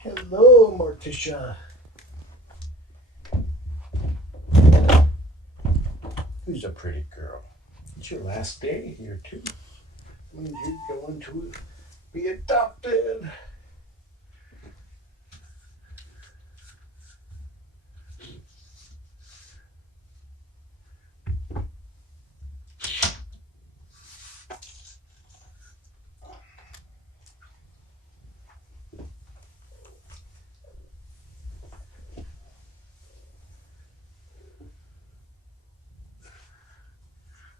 Hello, Morticia. Who's a pretty girl? It's your last day here, too. Means you're going to be adopted.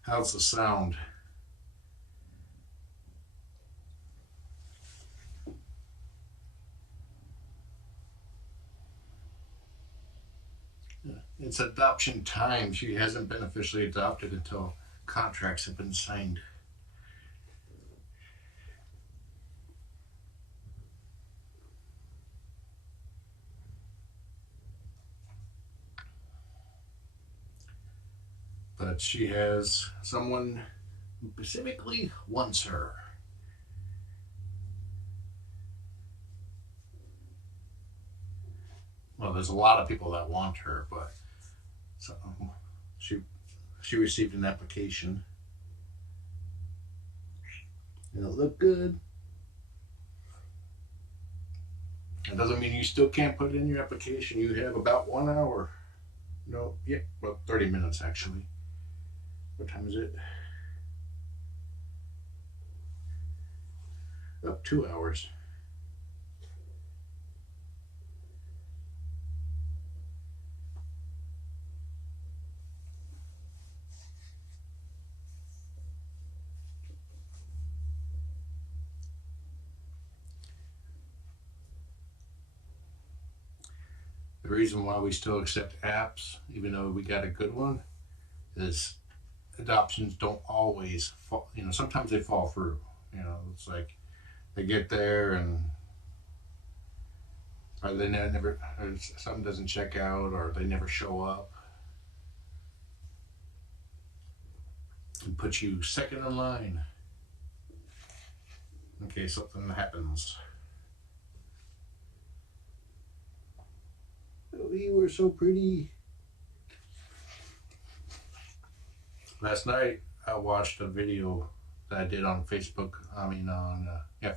How's the sound? It's adoption time. She hasn't been officially adopted until contracts have been signed. But she has someone who specifically wants her. Well, there's a lot of people that want her, but so she she received an application. It'll look good. It doesn't mean you still can't put in your application. You have about 1 hour. No, yep, about 30 minutes actually. What time is it? About 2 hours. The reason why we still accept apps, even though we got a good one, is adoptions don't always fall. Sometimes they fall through. It's like they get there and or they never, or something doesn't check out, or they never show up, and put you second in line in case something happens. Oh, you were so pretty. Last night I watched a video that I did on Facebook.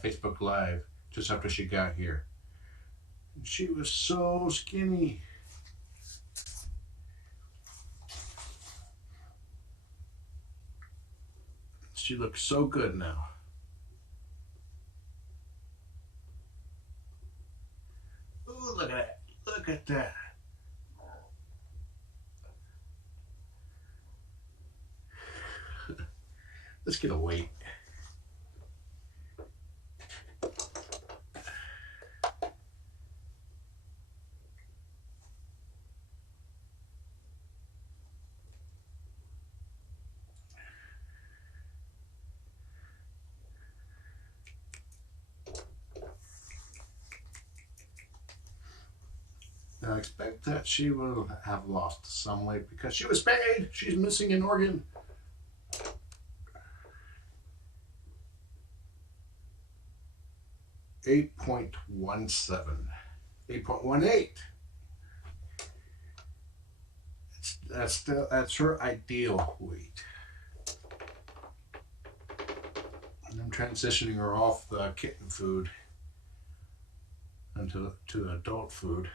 Facebook Live just after she got here. She was so skinny. She looks so good now. Ooh, look at that. Look at that. Let's get a weight. I expect that she will have lost some weight because she was spayed. She's missing an organ. 8.17. 8.18. That's her ideal weight. And I'm transitioning her off the kitten food into to adult food.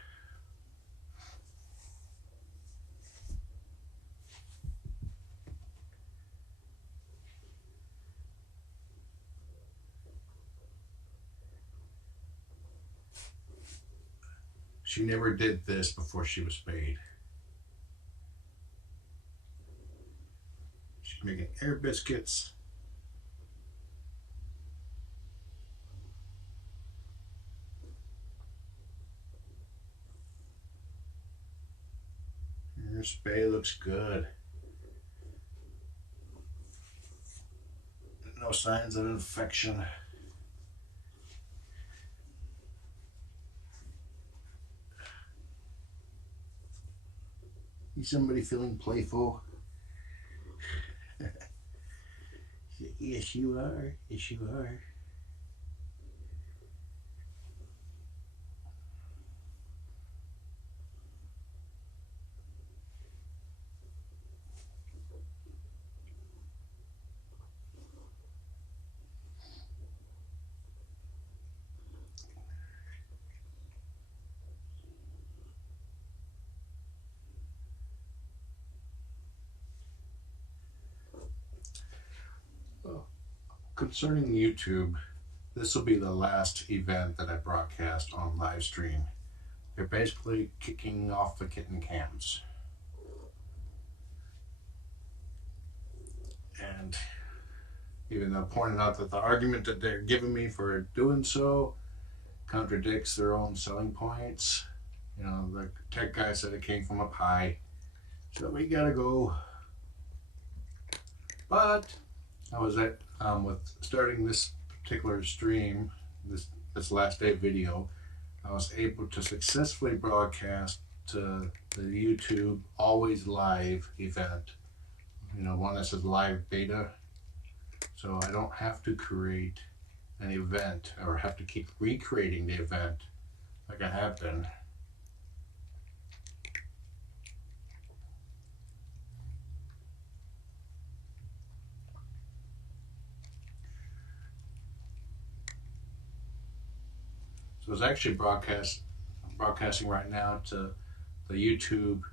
She never did this before she was spayed. She's making air biscuits. Her spay looks good. No signs of infection. Is somebody feeling playful? Yes, you are. Yes, you are. concerning YouTube, this will be the last event that I broadcast on live stream. They're basically kicking off the kitten cams. And even though pointing out that the argument that they're giving me for doing so contradicts their own selling points. You know, the tech guy said it came from up high, so we gotta go. But I was at with starting this particular stream, this last day video, I was able to successfully broadcast to the YouTube Always Live event. You know, one that says live beta. So I don't have to create an event or have to keep recreating the event like I have been. So it's actually broadcasting right now to the YouTube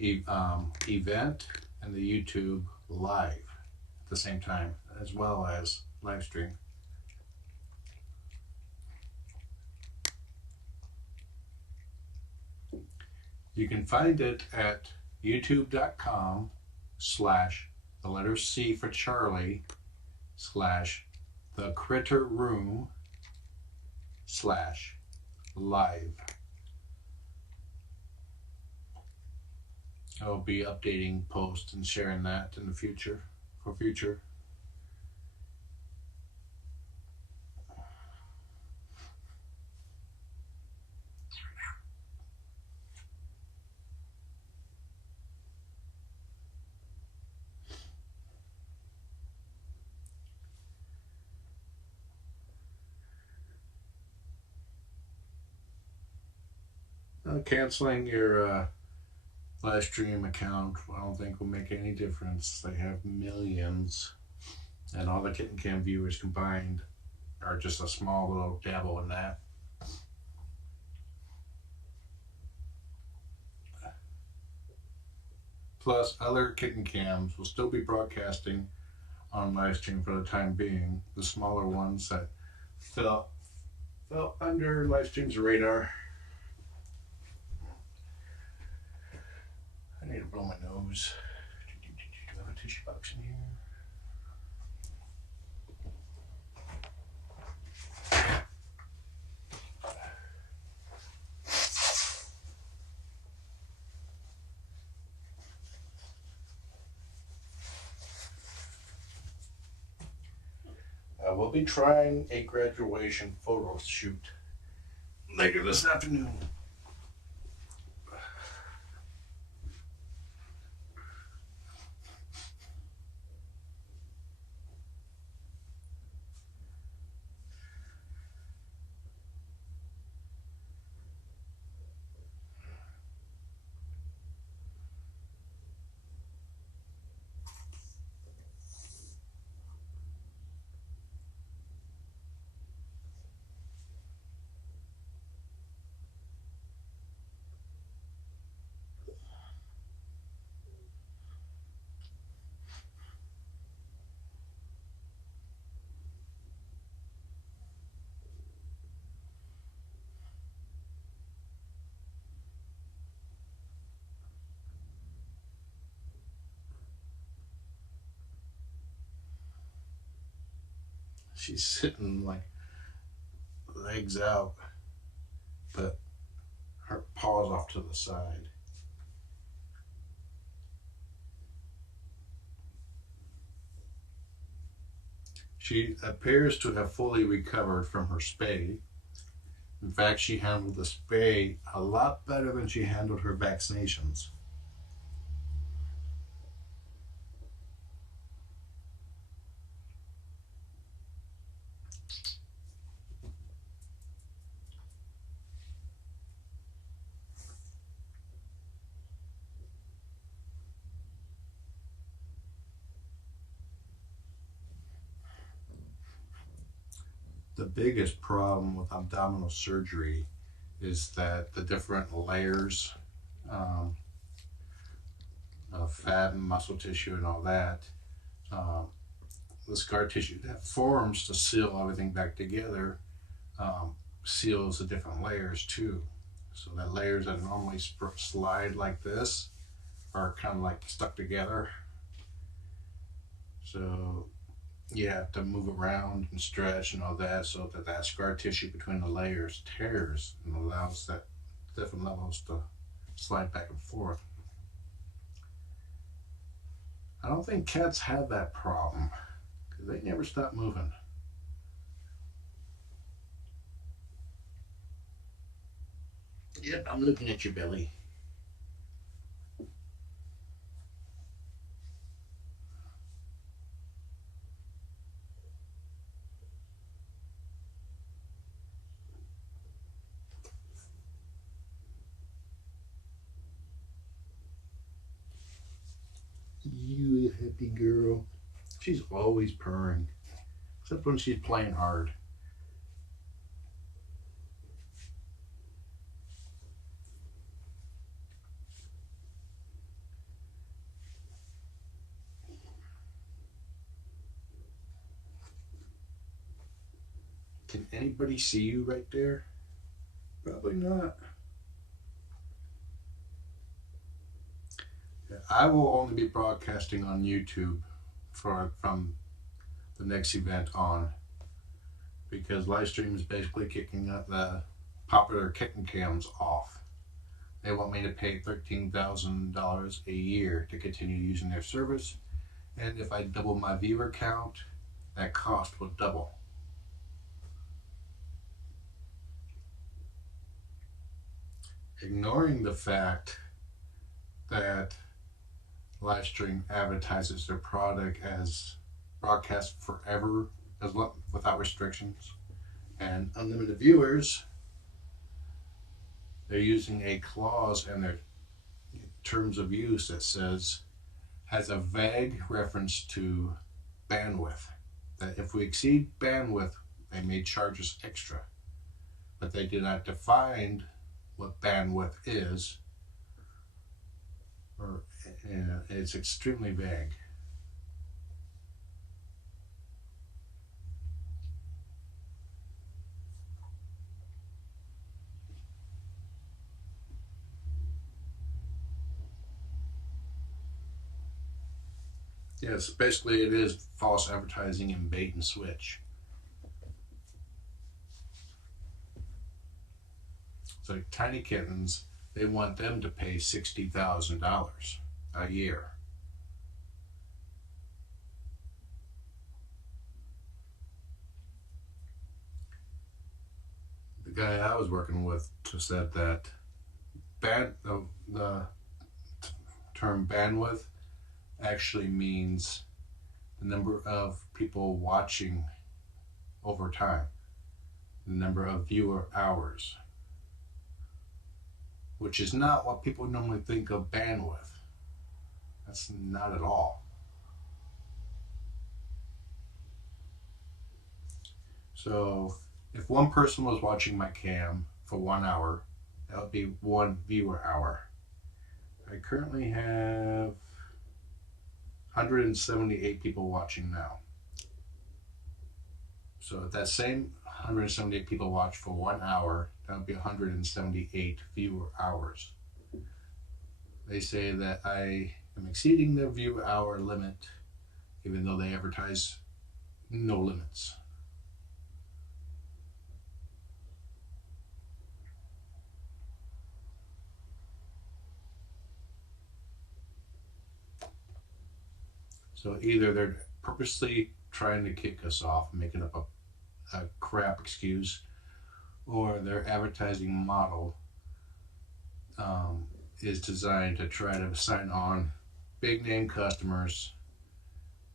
event and the YouTube live at the same time, as well as live stream. You can find it at youtube.com/the letter C for Charlie /the critter room /live. I'll be updating posts and sharing that in the future for future. Canceling your live stream account, I don't think will make any difference. They have millions, and all the kitten cam viewers combined are just a small little dabble in that. Plus, other kitten cams will still be broadcasting on live stream for the time being. The smaller ones that fell under live stream's radar. I need to blow my nose. Do I have a tissue box in here? I will be trying a graduation photo shoot later this afternoon. She's sitting like legs out, but her paws off to the side. She appears to have fully recovered from her spay. In fact, she handled the spay a lot better than she handled her vaccinations. The biggest problem with abdominal surgery is that the different layers of fat and muscle tissue and all that the scar tissue that forms to seal everything back together seals the different layers too. So that layers that normally slide like this are kind of like stuck together. So you have to move around and stretch and all that so that that scar tissue between the layers tears and allows that different levels to slide back and forth. I don't think cats have that problem because they never stop moving. Yep, I'm looking at your belly. You happy girl. She's always purring, except when she's playing hard. Can anybody see you right there? Probably not. I will only be broadcasting on YouTube from the next event on, because live stream is basically kicking up the popular kitten cams off. They want me to pay $13,000 a year to continue using their service, and if I double my viewer count, that cost will double. Ignoring the fact that Livestream advertises their product as broadcast forever, without restrictions, and unlimited viewers, they're using a clause in their terms of use that has a vague reference to bandwidth. That if we exceed bandwidth, they may charge us extra, but they did not define what bandwidth is, or it's extremely vague. Yes, basically it is false advertising and bait and switch. So tiny kittens, they want them to pay $60,000 a year. The guy I was working with said that the term bandwidth actually means the number of people watching over time, the number of viewer hours, which is not what people normally think of bandwidth. That's not at all. So if one person was watching my cam for 1 hour, that would be 1 viewer hour. I currently have 178 people watching now. So if that same 178 people watch for 1 hour, that would be 178 viewer hours. They say that I am exceeding the viewer hour limit, even though they advertise no limits. So either they're purposely trying to kick us off, making up a crap excuse, or their advertising model is designed to try to sign on big name customers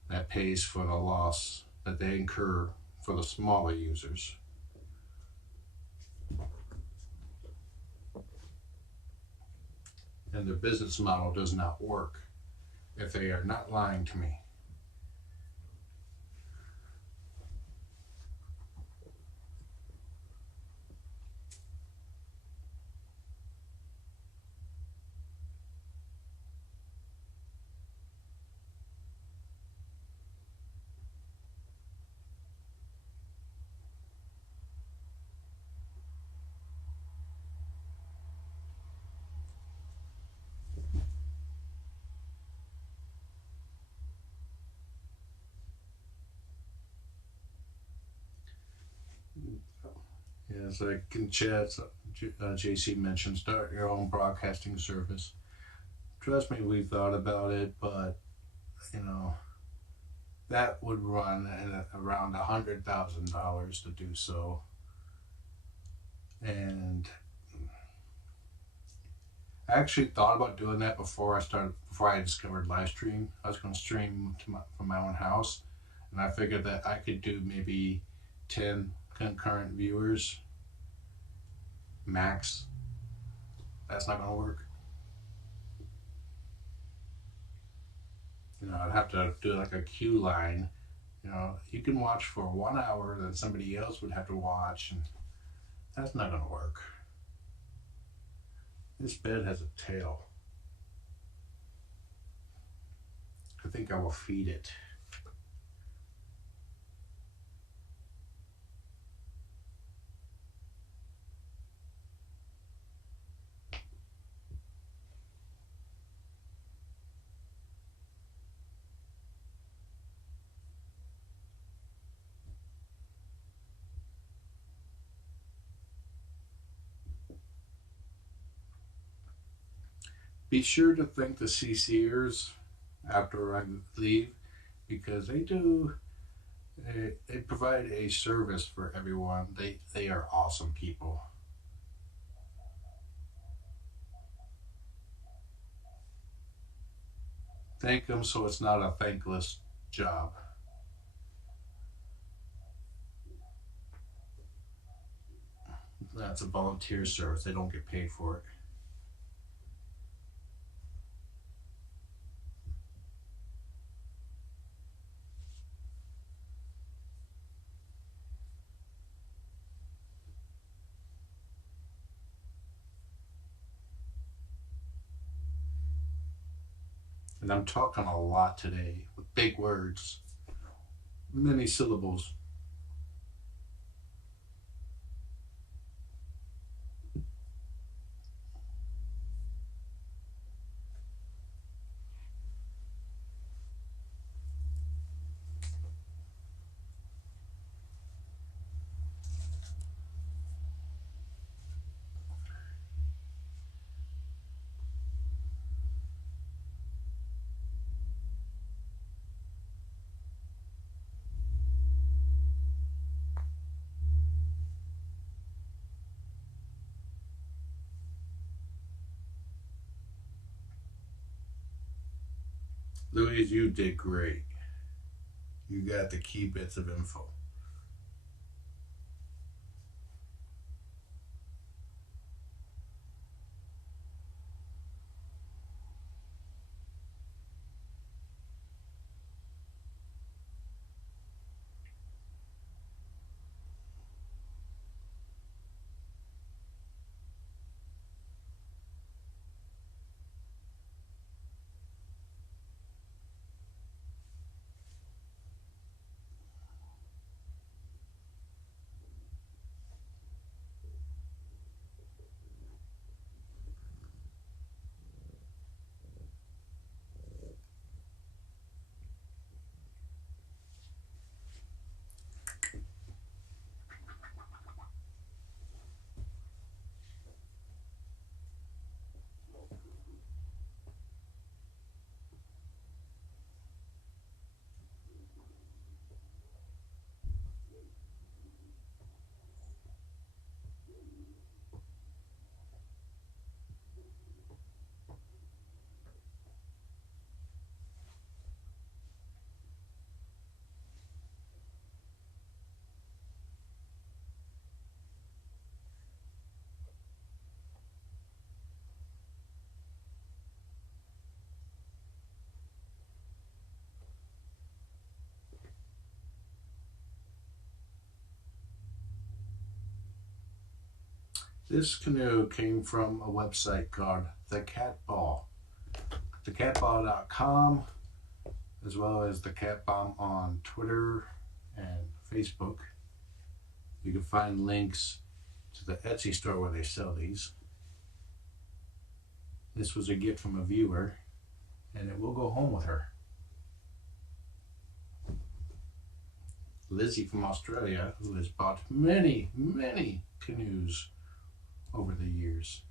that pays for the loss that they incur for the smaller users. And their business model does not work if they are not lying to me. it's like in chat, JC mentioned start your own broadcasting service. Trust me, we've thought about it, but you know that would run at around $100,000 to do so, and I actually thought about doing that before I discovered live stream. I was going to stream from my own house, and I figured that I could do maybe 10 concurrent viewers max. That's not going to work. I'd have to do like a queue line. You can watch for 1 hour, then somebody else would have to watch, and that's not going to work. This bed has a tail. I think I will feed it. Be sure to thank the CCers after I leave, because they provide a service for everyone. They are awesome people. Thank them so it's not a thankless job. That's a volunteer service. They don't get paid for it. And I'm talking a lot today with big words, many syllables. Louise, you did great. You got the key bits of info. This canoe came from a website called The Cat Ball. thecatball.com, as well as the Cat Bomb on Twitter and Facebook. You can find links to the Etsy store where they sell these. This was a gift from a viewer, and it will go home with her. Lizzie from Australia, who has bought many, many canoes over the years.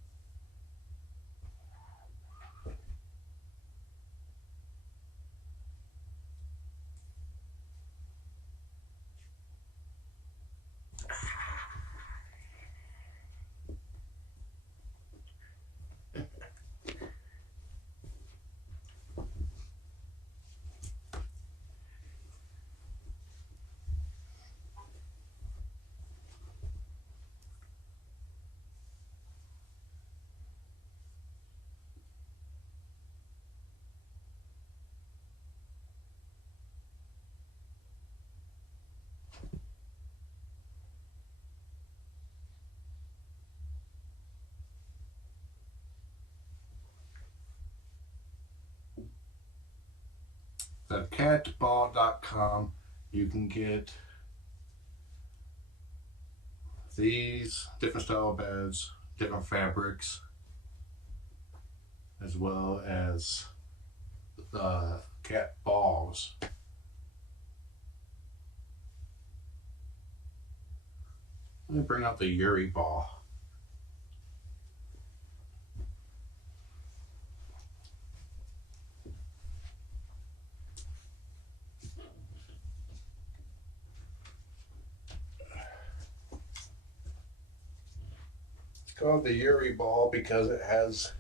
The catball.com, you can get these different style beds, different fabrics, as well as the cat balls. Let me bring out the Yuriball. It's called the Yuriball because it has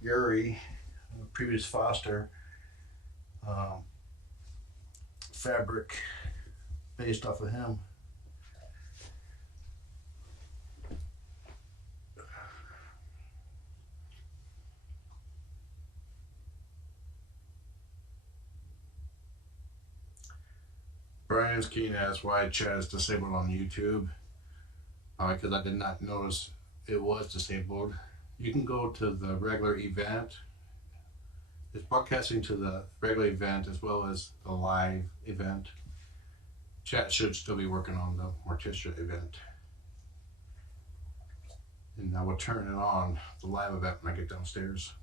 Yuri, the previous foster, fabric based off of him. Brian's keen asked why chat is disabled on YouTube. Because I did not notice it was disabled. You can go to the regular event. It's broadcasting to the regular event as well as the live event. Chat should still be working on the Morticia event. And I will turn it on, the live event, when I get downstairs.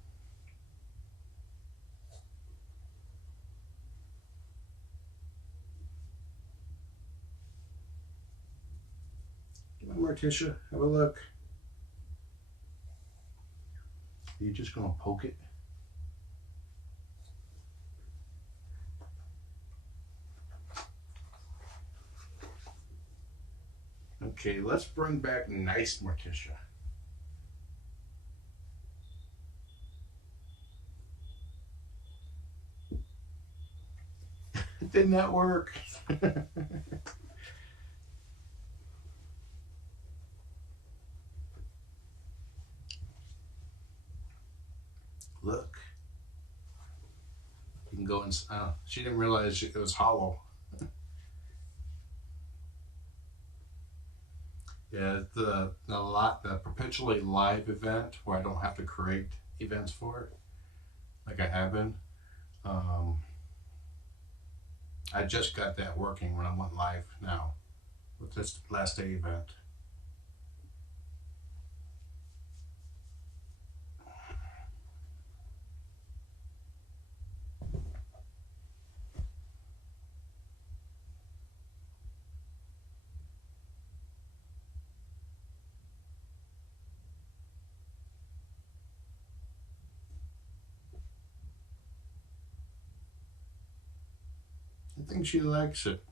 Come on, Morticia, have a look. Are you just gonna poke it? Okay, let's bring back nice Morticia. Didn't that work? Look. You can go and she didn't realize it was hollow. Yeah, the perpetually live event where I don't have to create events for it, like I have been. I just got that working when I went live now with this last day event. I think she likes it.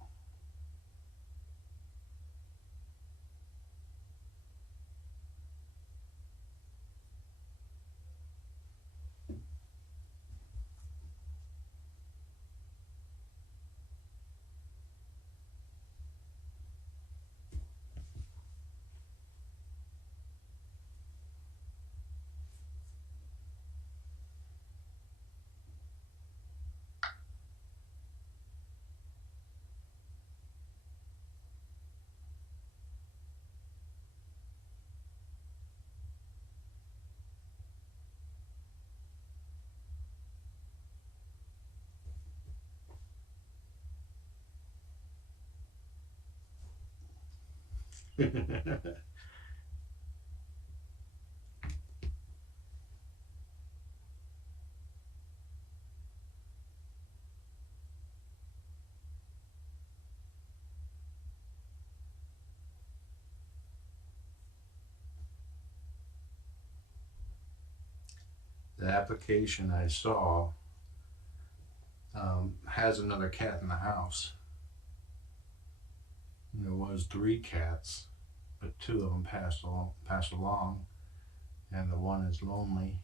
the application I saw has another cat in the house. And there was 3 cats, but 2 of them passed along, and the one is lonely.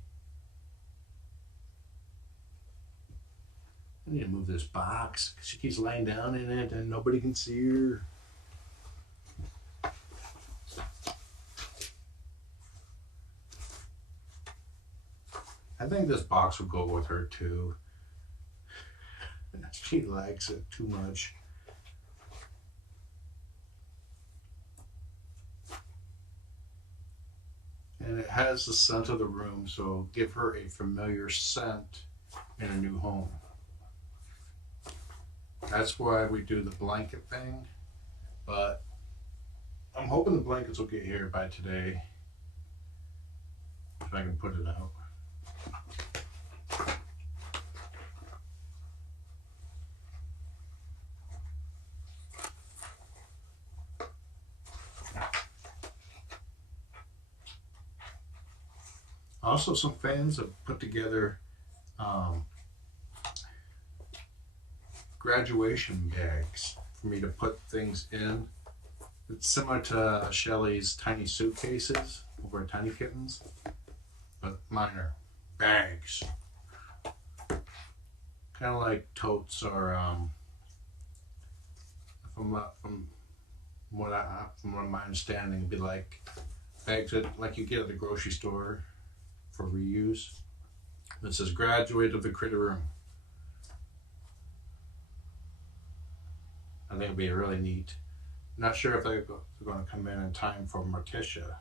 I need to move this box. She keeps laying down in it and nobody can see her. I think this box will go with her too. She likes it too much. And it has the scent of the room, so give her a familiar scent in a new home. That's why we do the blanket thing, but I'm hoping the blankets will get here by today, if I can put it out. Also, some fans have put together graduation bags for me to put things in. It's similar to Shelly's tiny suitcases over at Tiny Kittens, but mine are bags. Kind of like totes, or from what my understanding, it'd be like bags that like you get at the grocery store for reuse. It says graduate of the critter room. I think it'd be really neat. Not sure if they're going to come in time for Morticia.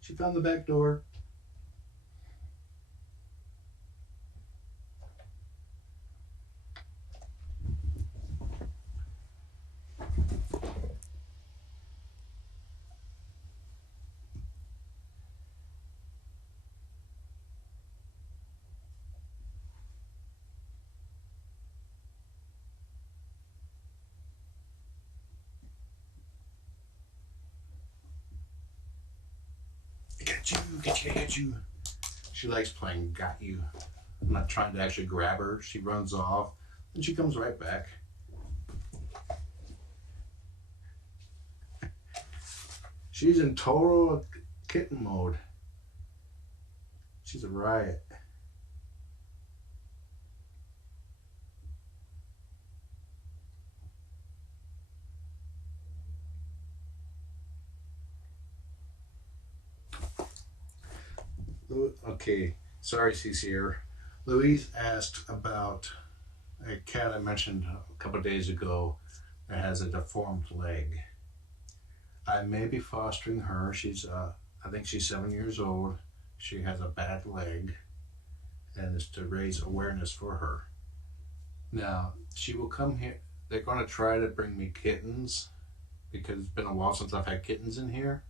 She found the back door. Get you. She likes playing got you. I'm not trying to actually grab her. She runs off and she comes right back. She's in total kitten mode. She's a riot. Okay, sorry, CC. Louise asked about a cat I mentioned a couple of days ago that has a deformed leg. I may be fostering her. She's, I think she's 7 years old. She has a bad leg, and it's to raise awareness for her. Now, she will come here. They're going to try to bring me kittens because it's been a while since I've had kittens in here.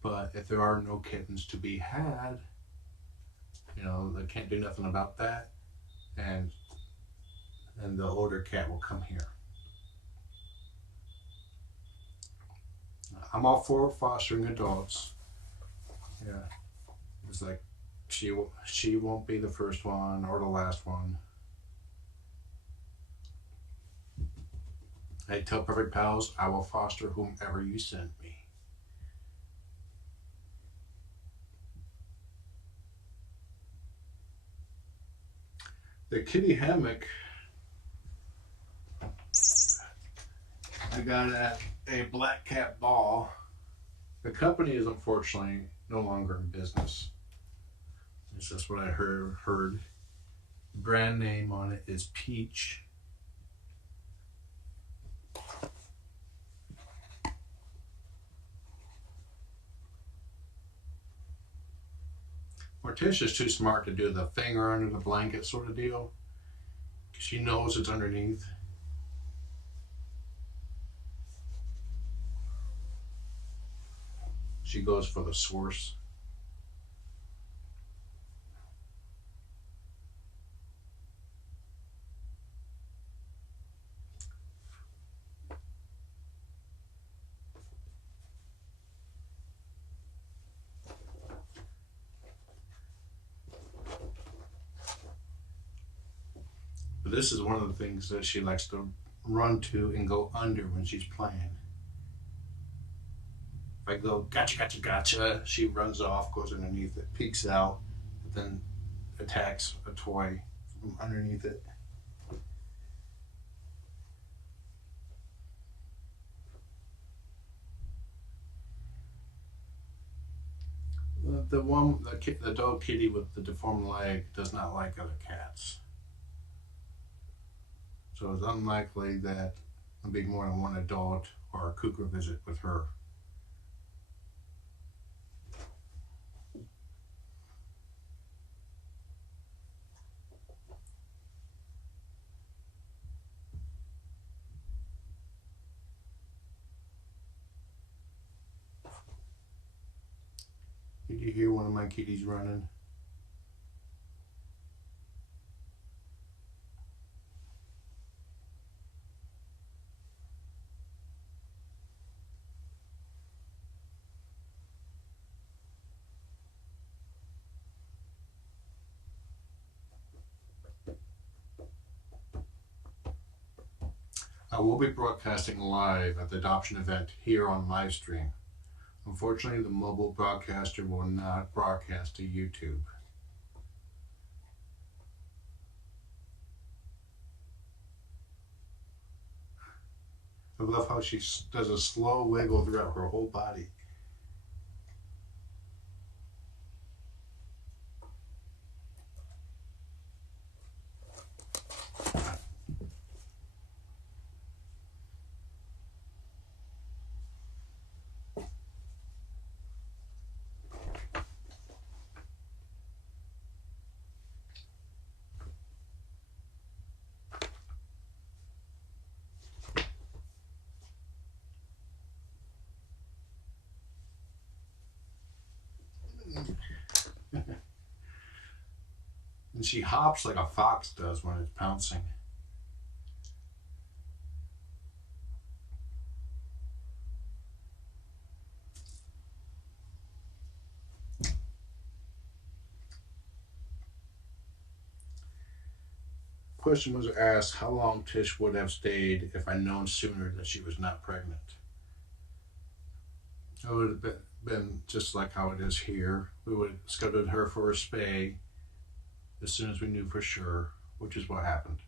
But if there are no kittens to be had, you know, they can't do nothing about that, and the older cat will come here. I'm all for fostering adults. Yeah, it's like she won't be the first one or the last one. Hey, tell Purrfect Pals, I will foster whomever you send me. The kitty hammock I got at a Black Cat Ball. The company is unfortunately no longer in business. It's just what I heard. The brand name on it is Peach. Morticia's too smart to do the finger under the blanket sort of deal. She knows it's underneath. She goes for the source. But this is one of the things that she likes to run to and go under when she's playing. If I go, gotcha, gotcha, gotcha, she runs off, goes underneath it, peeks out, but then attacks a toy from underneath it. The dog kitty with the deformed leg does not like other cats. So it's unlikely that there'll be more than one adult or a cougar visit with her. Did you hear one of my kitties running? I will be broadcasting live at the adoption event here on live stream. Unfortunately, the mobile broadcaster will not broadcast to YouTube. I love how she does a slow wiggle throughout her whole body. And she hops like a fox does when it's pouncing. Question was asked how long Tish would have stayed if I'd known sooner that she was not pregnant. It would have been just like how it is here. We would have scheduled her for a spay as soon as we knew for sure, which is what happened.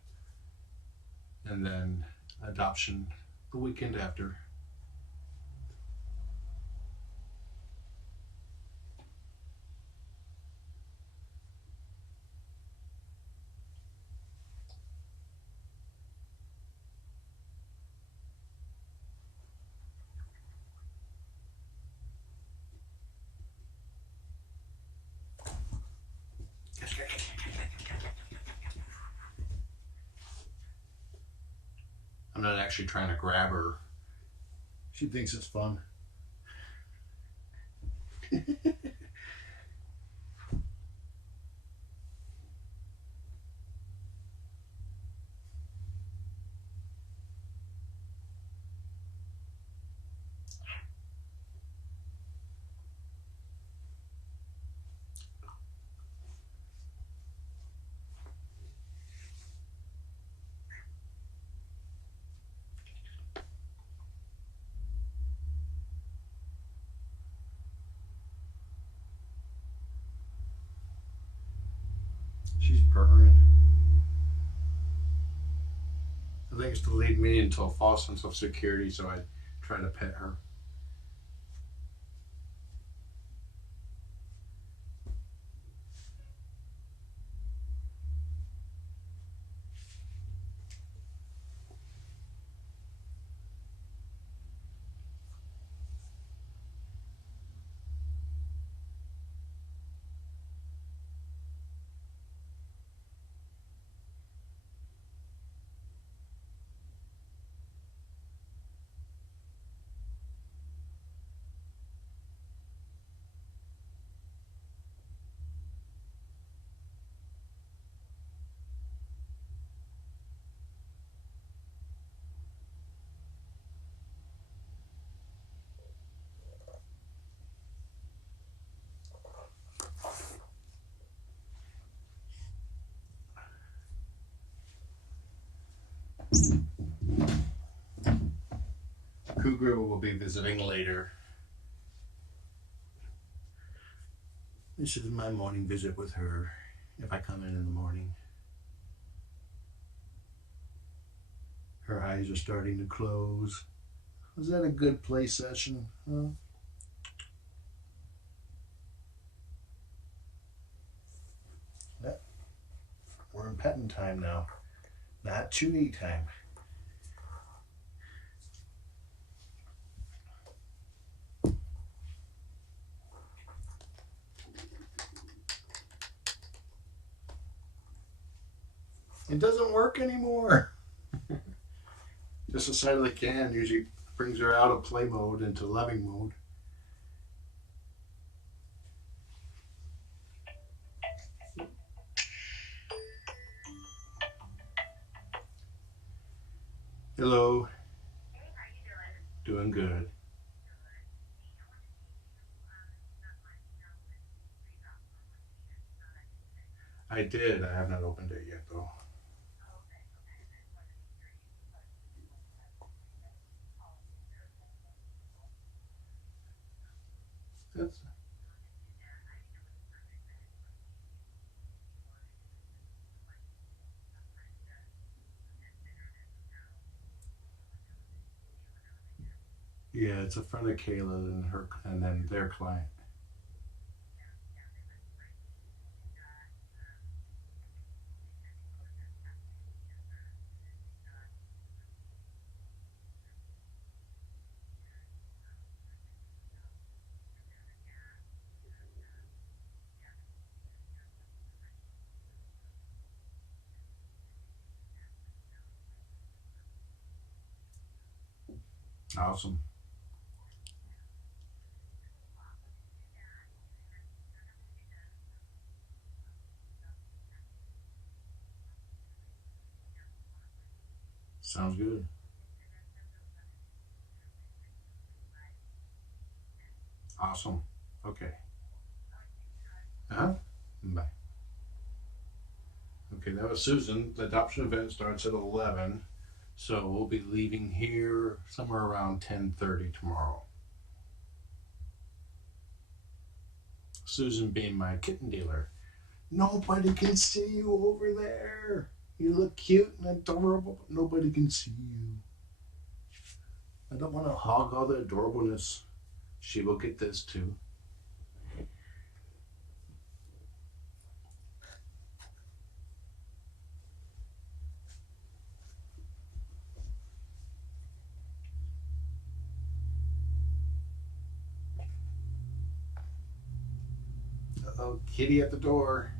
And then adoption the weekend after. I'm not actually trying to grab her. She thinks it's fun. She's purring. I think it's to lead me into a false sense of security, so I try to pet her. Cougar will be visiting later. This is my morning visit with her, if I come in the morning. Her eyes are starting to close. Was that a good play session? Huh? Yeah. We're in petting time now, not chewy time. It doesn't work anymore. Just the side of the can usually brings her out of play mode into loving mode. Hello. Hey, how you Doing doing? good. Good. Hey, I wanted to see if you got my email with pre-pounce on Morticia today. I did. I have not opened it yet though. Oh, okay, okay. I just wanted to make sure you put the policy Purrfect Pals. That's, If you want to do that, I know it's perfect fit for me or if it's just like sometimes the bitterness of cattle feel another year. yeah, it's a friend of Kayla and her, and then their client. Yeah, yeah, they went great. They've got they both have castrated cancer and then they've got Awesome. Sounds good. Awesome. Okay. Uh-huh. Bye. Okay, that was Susan. The adoption event starts at 11. So we'll be leaving here somewhere around 10:30 tomorrow. Susan being my kitten dealer. Nobody can see you over there. You look cute and adorable, but nobody can see you. I don't want to hog all the adorableness. She will get this too. Uh-oh, kitty at the door.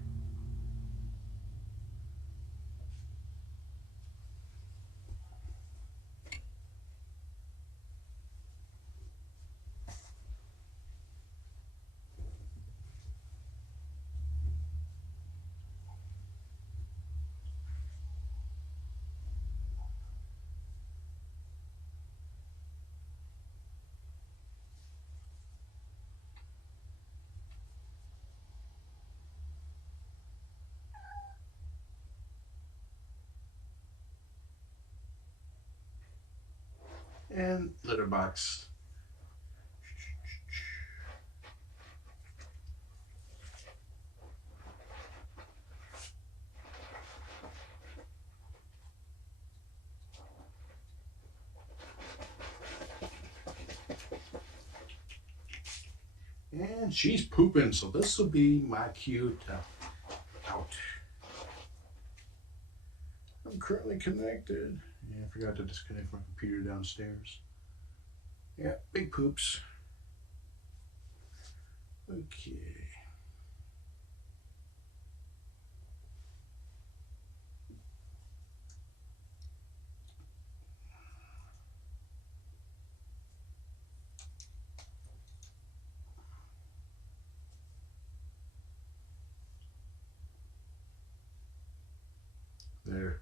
And litter box. And she's pooping, so this will be my cue to out. I'm currently connected. Yeah, I forgot to disconnect my computer downstairs. Yeah, big poops. Okay. There.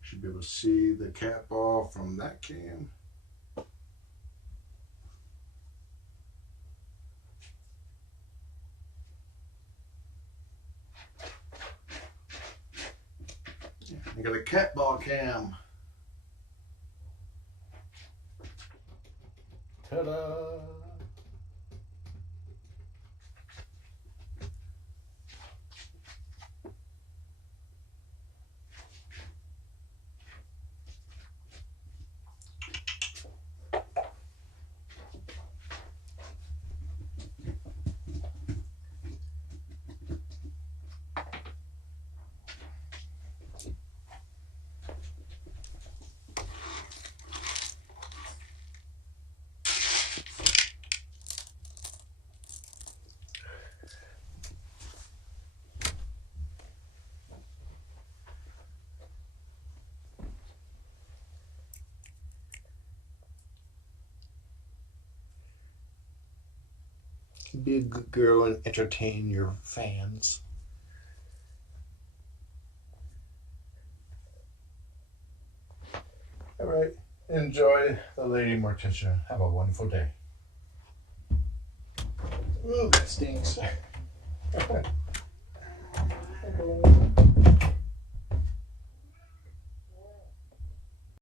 Should be able to see the cat ball from that cam. I got a cat ball cam. Ta-da! Be a good girl and entertain your fans. All right. Enjoy the Lady Morticia. Have a wonderful day. Ooh, that stinks.